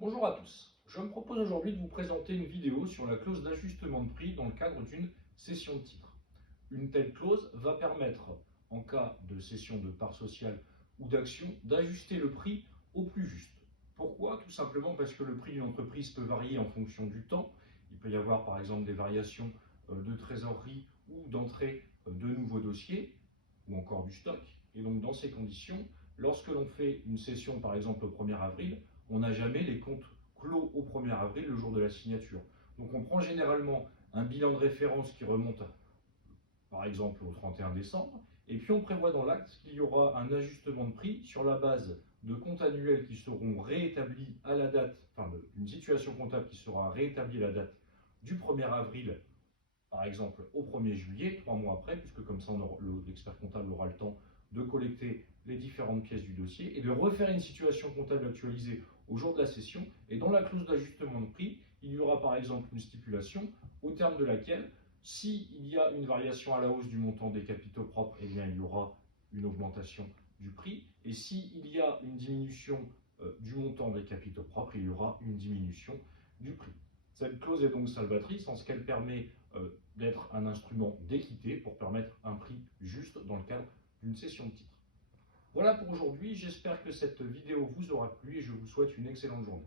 Bonjour à tous, je me propose aujourd'hui de vous présenter une vidéo sur la clause d'ajustement de prix dans le cadre d'une cession de titre. Une telle clause va permettre, en cas de cession de parts sociales ou d'actions, d'ajuster le prix au plus juste. Pourquoi? Tout simplement parce que le prix d'une entreprise peut varier en fonction du temps. Il peut y avoir par exemple des variations de trésorerie ou d'entrée de nouveaux dossiers ou encore du stock. Et donc dans ces conditions, lorsque l'on fait une cession par exemple au 1er avril, on n'a jamais les comptes clos au 1er avril, le jour de la signature. Donc on prend généralement un bilan de référence qui remonte par exemple au 31 décembre, et puis on prévoit dans l'acte qu'il y aura un ajustement de prix sur la base de comptes annuels qui seront réétablis à la date, enfin d'une situation comptable qui sera réétablie à la date du 1er avril, par exemple au 1er juillet, 3 mois après, puisque comme ça l'expert comptable aura le temps de collecter les différentes pièces du dossier et de refaire une situation comptable actualisée au jour de la cession. Et dans la clause d'ajustement de prix, il y aura par exemple une stipulation au terme de laquelle, s'il y a une variation à la hausse du montant des capitaux propres, eh bien, il y aura une augmentation du prix. Et s'il y a une diminution du montant des capitaux propres, il y aura une diminution du prix. Cette clause est donc salvatrice en ce qu'elle permet d'être un instrument d'équité pour permettre un prix juste dans le cadre d'une cession de titre. Voilà pour aujourd'hui, j'espère que cette vidéo vous aura plu et je vous souhaite une excellente journée.